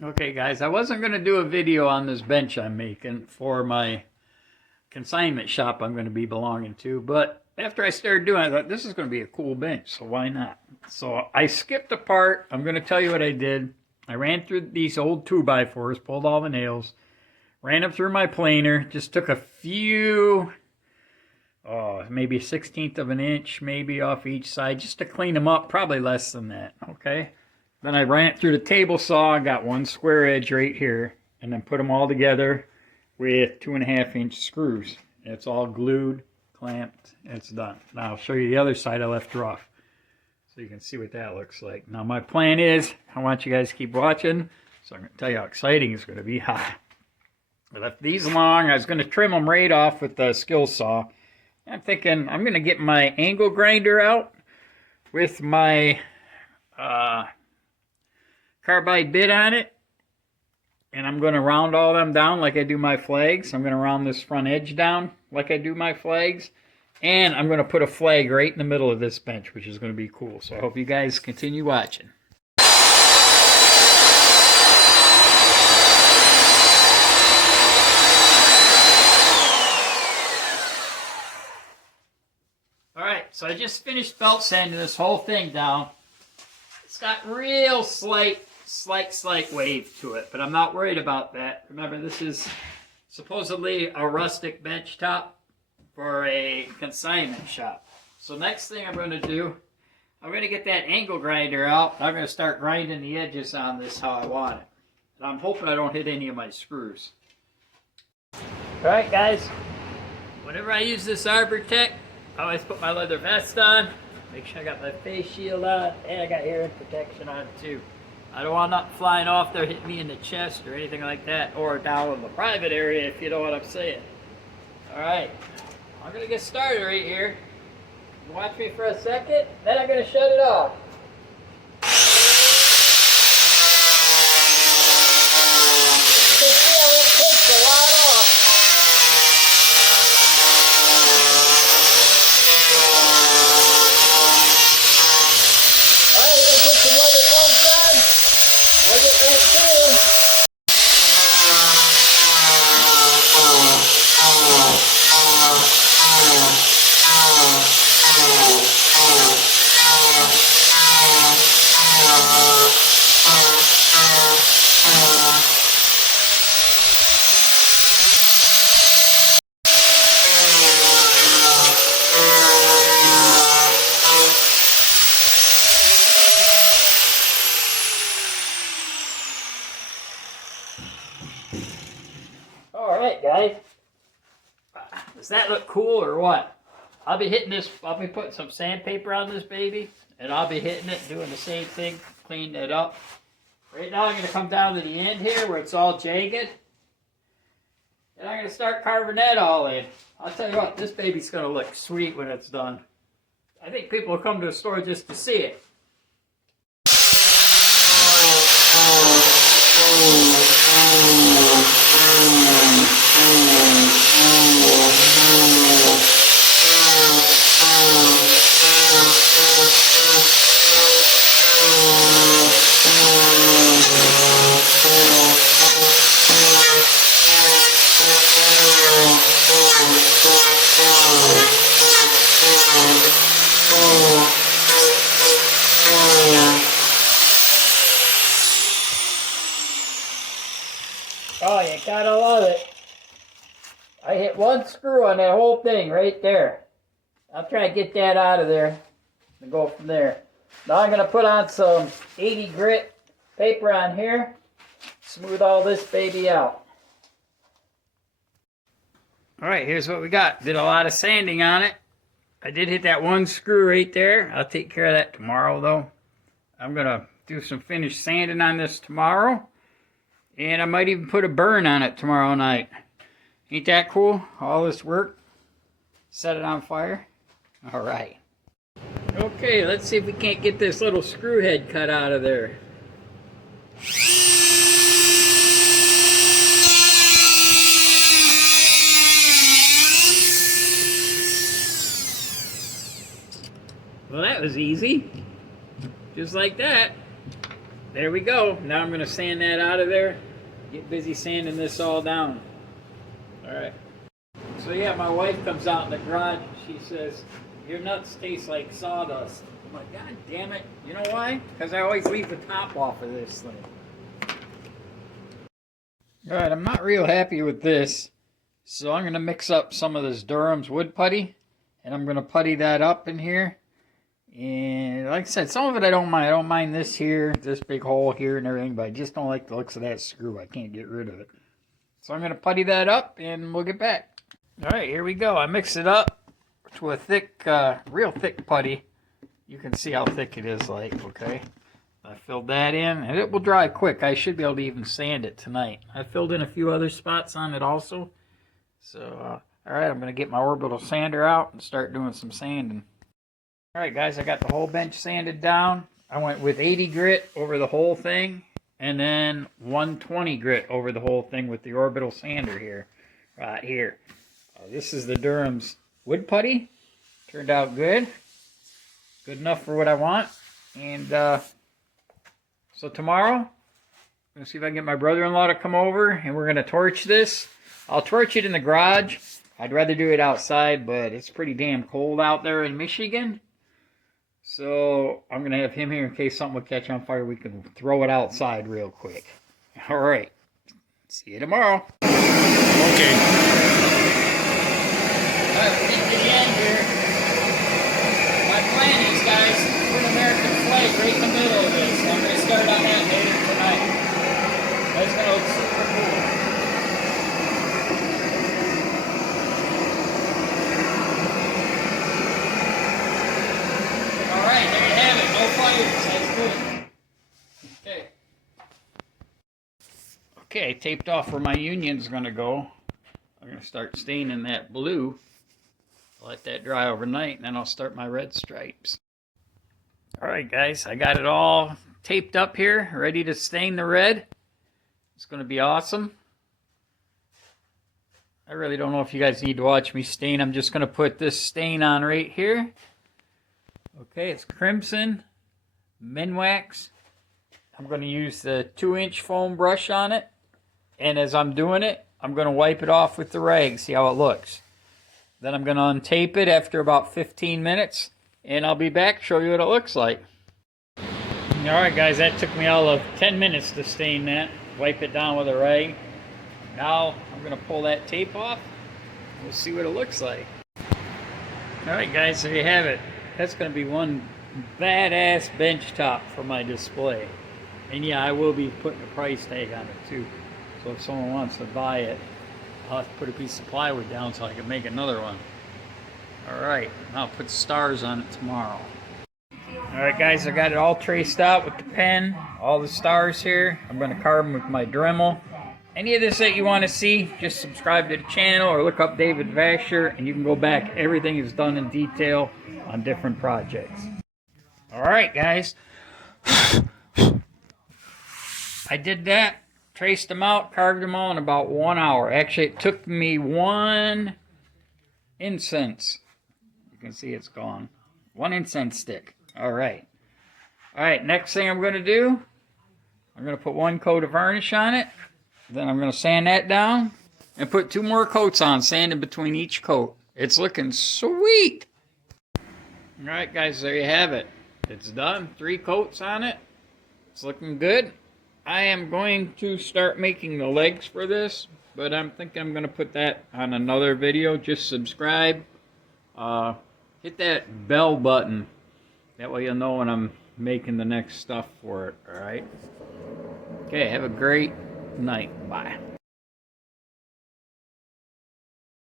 Okay guys, I wasn't going to do a video on this bench I'm making for my consignment shop I'm going to be belonging to, but after I started doing it, I thought this is going to be a cool bench, so why not? So I skipped a part. I'm going to tell you what I did. I ran through these old 2x4s, pulled all the nails, ran them through my planer, just took a few, maybe a 1/16 of an inch, maybe off each side, just to clean them up, probably less than that, okay? Then I ran it through the table saw, I got one square edge right here, and then put them all together with 2.5-inch screws. It's all glued, clamped, and it's done. Now I'll show you the other side I left rough, so you can see what that looks like. Now my plan is, I want you guys to keep watching, so I'm going to tell you how exciting it's going to be. I left these long. I was going to trim them right off with the skill saw. I'm thinking I'm going to get my angle grinder out with my carbide bit on it, and I'm going to round all them down like I do my flags. I'm going to round this front edge down like I do my flags, and I'm going to put a flag right in the middle of this bench, which is going to be cool. So I hope you guys continue watching. Alright, so I just finished belt sanding this whole thing down. It's got real slight wave to it, but I'm not worried about that. Remember, this is supposedly a rustic bench top for a consignment shop. So next thing I'm going to do, I'm going to get that angle grinder out. I'm going to start grinding the edges on this how I want it. And I'm hoping I don't hit any of my screws. Alright guys, whenever I use this Arbor Tech, I always put my leather vest on, make sure I got my face shield on, and I got hearing protection on too. I don't want nothing flying off there, hitting me in the chest or anything like that, or down in the private area, if you know what I'm saying. Alright, I'm going to get started right here. Watch me for a second, then I'm going to shut it off. You can see how it takes a lot off. Alright, we're going to put some leather gloves on. We'll get right through. Alright guys, does that look cool or what? I'll be hitting this, I'll be putting some sandpaper on this baby, and I'll be hitting it, doing the same thing, cleaning it up. Right now I'm going to come down to the end here where it's all jagged, and I'm going to start carving that all in. I'll tell you what, this baby's going to look sweet when it's done. I think people will come to the store just to see it. Oh, you gotta love it. I hit one screw on that whole thing right there. I'll try to get that out of there and go from there. Now I'm going to put on some 80 grit paper on here, smooth all this baby out. Alright, here's what we got. Did a lot of sanding on it. I did hit that one screw right there. I'll take care of that tomorrow though. I'm going to do some finished sanding on this tomorrow. And I might even put a burn on it tomorrow night. Ain't that cool? All this work. Set it on fire. Alright. Okay, let's see if we can't get this little screw head cut out of there. Well, that was easy. Just like that. there we go. Now I'm going to sand that out of there. Get busy sanding this all down. All right. So yeah, my wife comes out in the garage and she says, your nuts taste like sawdust. I'm like, God damn it. You know why? Because I always leave the top off of this thing. All right, I'm not real happy with this. So I'm going to mix up some of this Durham's wood putty. And I'm going to putty that up in here. And like I said, some of it I don't mind. I don't mind this here, this big hole here and everything. But I just don't like the looks of that screw. I can't get rid of it. So I'm going to putty that up and we'll get back. All right, here we go. I mixed it up to a thick, real thick putty. You can see how thick it is, like, okay? I filled that in, and it will dry quick. I should be able to even sand it tonight. I filled in a few other spots on it also. So, all right, I'm going to get my orbital sander out and start doing some sanding. All right, guys, I got the whole bench sanded down. I went with 80 grit over the whole thing, and then 120 grit over the whole thing with the orbital sander here, right here. This is the Durham's wood putty. Turned out good. Good enough for what I want. And so tomorrow, I'm going to see if I can get my brother-in-law to come over, and we're going to torch this. I'll torch it in the garage. I'd rather do it outside, but it's pretty damn cold out there in Michigan. So I'm going to have him here in case something would catch on fire. We can throw it outside real quick. All right. See you tomorrow. Okay. All right, we're getting to the end here. My plan is, guys, put an American flag right in the middle of this. I'm going to start on that later tonight. That's going to look super cool. All right, there you have it. No fires. That's good. Okay. Okay, taped off where my union's going to go. I'm going to start staining that blue. Let that dry overnight, and then I'll start my red stripes. All right, guys, I got it all taped up here, ready to stain the red. It's going to be awesome. I really don't know if you guys need to watch me stain. I'm just going to put this stain on right here. Okay, it's crimson, Minwax. I'm going to use the 2-inch foam brush on it. And as I'm doing it, I'm going to wipe it off with the rag, see how it looks. Then I'm going to untape it after about 15 minutes, and I'll be back to show you what it looks like. Alright guys, that took me all of 10 minutes to stain that. Wipe it down with a rag. Now I'm going to pull that tape off. We'll see what it looks like. Alright guys, there you have it. That's going to be one badass bench top for my display. And yeah, I will be putting a price tag on it too. So if someone wants to buy it, I'll have to put a piece of plywood down so I can make another one. Alright, I'll put stars on it tomorrow. Alright guys, I got it all traced out with the pen. All the stars here. I'm going to carve them with my Dremel. Any of this that you want to see, just subscribe to the channel or look up David Vasher and you can go back. Everything is done in detail on different projects. Alright guys. I did that. Traced them out, carved them all in about 1 hour. Actually, it took me 1 incense. You can see it's gone. 1 incense stick. All right. All right, next thing I'm going to do, I'm going to put 1 coat of varnish on it. Then I'm going to sand that down and put 2 more coats on, sand in between each coat. It's looking sweet. All right, guys, there you have it. It's done. 3 coats on it. It's looking good. I am going to start making the legs for this, but I'm thinking I'm going to put that on another video. Just subscribe. Hit that bell button. That way you'll know when I'm making the next stuff for it, alright? Okay, have a great night. Bye.